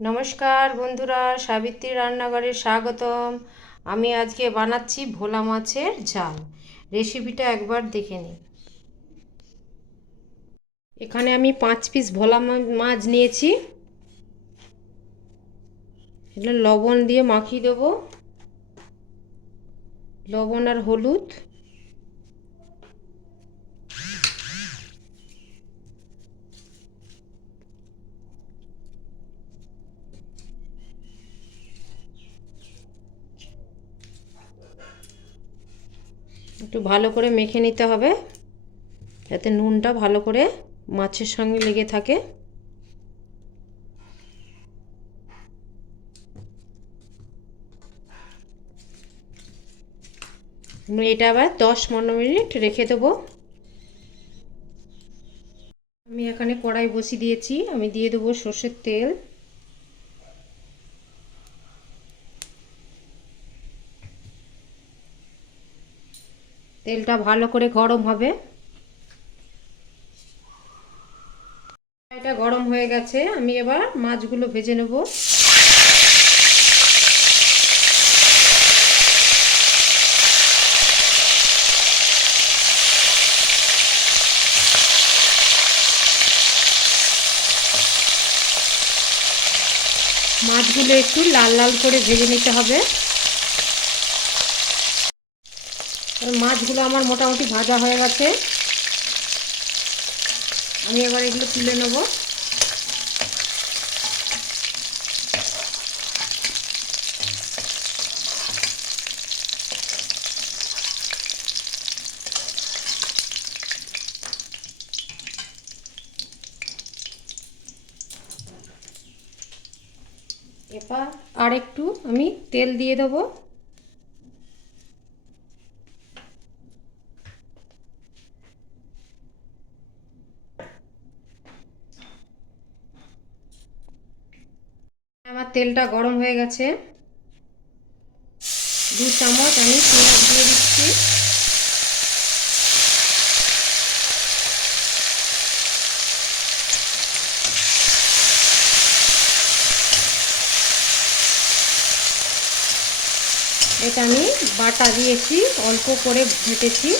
নমস্কার বন্ধুরা, সাবিত্রী রান্নাঘরে স্বাগতম। আমি আজকে বানাচ্ছি ভোলা মাছের ঝাল। রেসিপিটা একবার দেখে নিন। এখানে আমি 5 পিস ভোলা মাছ নিয়েছি। এগুলো লবণ দিয়ে মাখিয়ে দেবো, লবণ আর হলুদ। একটু ভালো করে মেখে নিতে হবে যাতে নুনটা ভালো করে মাছের সঙ্গে লেগে থাকে। এটা আবার 10-15 মিনিট রেখে দেবো। আমি এখানে কড়াই বসিয়ে দিয়েছি। আমি দিয়ে দেবো সর্ষের তেল। তেলটা ভালো করে গরম হবে। এটা গরম হয়ে গেছে, আমি এবার মাছগুলো ভেজে নেব। মাছগুলো একটু লাল লাল করে ভেজে নিতে হবে। মাছগুলো আমার মোটামুটি ভাজা হয়ে গেছে। আমি এবার এগুলো তুলে নেব। এবার আর একটু আমি তেল দিয়ে দেবো। আমার তেলটা গরম হয়ে গেছে। 2 চামচ আমি পেঁয়াজ দিয়ে দিচ্ছি। এটা আমি বাটা দিয়েছি, অল্প করে বেটেছি,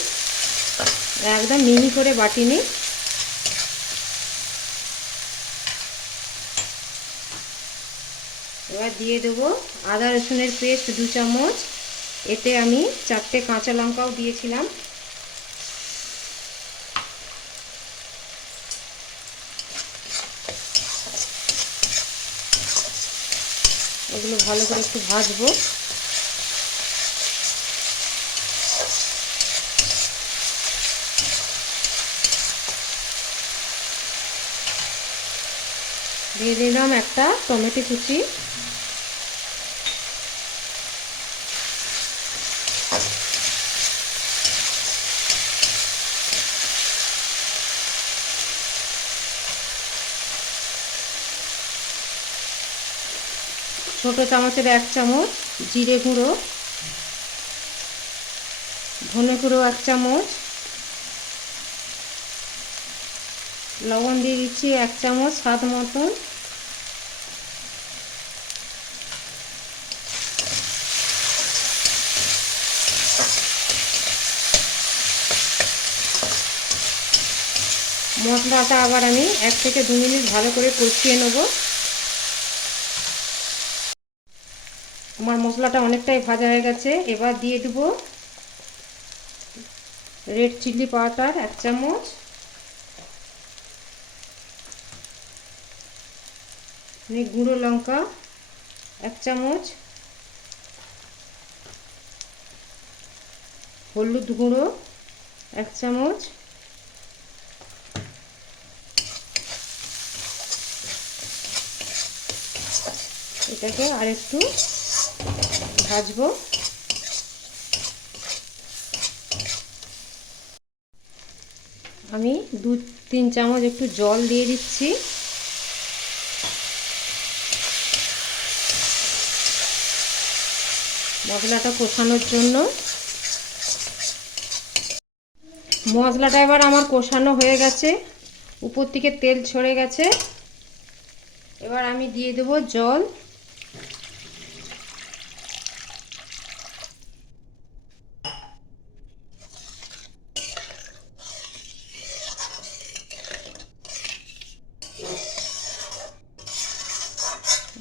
একদম মিহি করে বাটিনি। এবার দিয়ে দেবো আদা রসুনের পেস্ট 2 চামচ। এতে আমি 4টে কাঁচা লঙ্কাও দিয়েছিলাম। এগুলো ভালো করে একটু ভাজবো। দিয়ে দিলাম একটা টমেটো কুচি। ছোট চামচের 1 চামচ জিরে গুঁড়ো, ধনে গুঁড়ো 1 চামচ, লবণ দিয়ে দিচ্ছি 1 চামচ স্বাদ মতন। মশলাটা আবার আমি 1 থেকে 2 মিনিট ভালো করে কষিয়ে নেব। আমার মশলাটা অনেকটাই ভাজা হয়ে গেছে। এবার দিয়ে দেবো রেড চিলি পাউডার 1 চামচ, গুঁড়ো লঙ্কা 1 চামচ, হলুদ গুঁড়ো 1 চামচ, এটাকে আরেকটু ভাজবো। আমি 2-3 চামচ একটু জল দিয়ে দিচ্ছি। মশলাটা কষানোর জন্য। মশলাটা এবার আমার কষানো হয়ে গেছে, উপর থেকে তেল ছড়ে গেছে। এবার আমি দিয়ে দেব জল।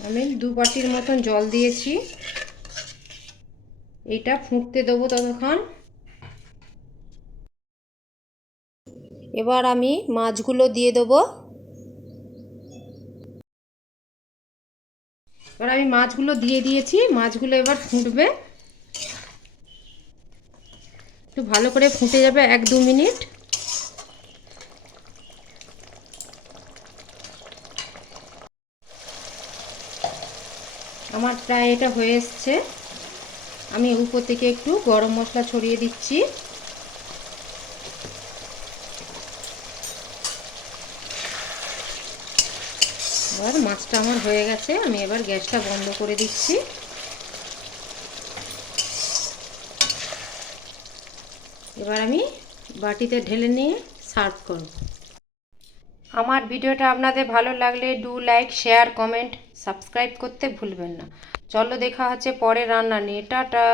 আমি 2 বাটির মতন জল দিয়েছি। এটা ফুটতে দেবো ততক্ষণ। এবার আমি মাছগুলো দিয়ে দেবো। এবার আমি মাছগুলো দিয়ে দিয়েছি, মাছগুলো এবার ফুটবে, একটু ভালো করে ফুটে যাবে 1-2 মিনিট। আমার প্রায় এটা হয়ে এসছে। আমি উপর থেকে একটু গরম মশলা ছড়িয়ে দিচ্ছি। এবার মাছটা আমার হয়ে গেছে, আমি এবার গ্যাসটা বন্ধ করে দিচ্ছি। এবার আমি বাটিতে ঢেলে নিয়ে সার্ভ করব। আমার ভিডিওটা আপনাদের ভালো লাগলে লাইক, শেয়ার, কমেন্ট, সাবস্ক্রাইব করতে ভুলবেন না। চলো দেখা হচ্ছে পরের রান্না নিয়ে। টাটা।